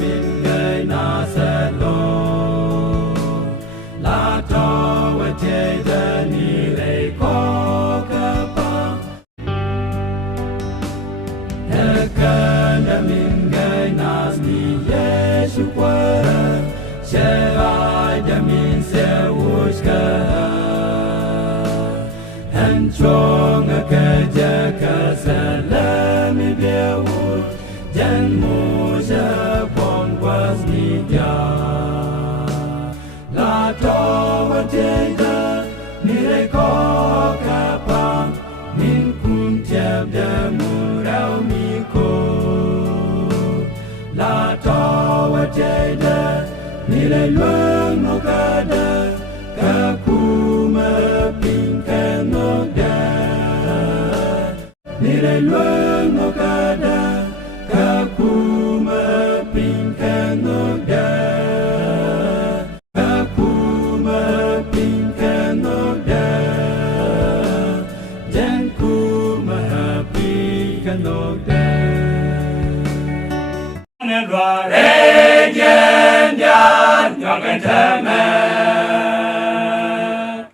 min gai na sa lo la to wa te da ni le ko ka pa ka na min gai na ni Yesu kwa se ai da min se us ka han chong ka ja ka sa la mi be u jan mo ja pon was ni ja la to wa te da ni le ko ka pa min kun ja da mu rao mi ko la to wa te da ni le luang no ka da ka ku ma pin ka no da ni le luang no ka da ka ku ma pin ka no da ka ku ma pin ka no da jan ku ma pin ka no da ne lwa re jan jan yang kan ta ma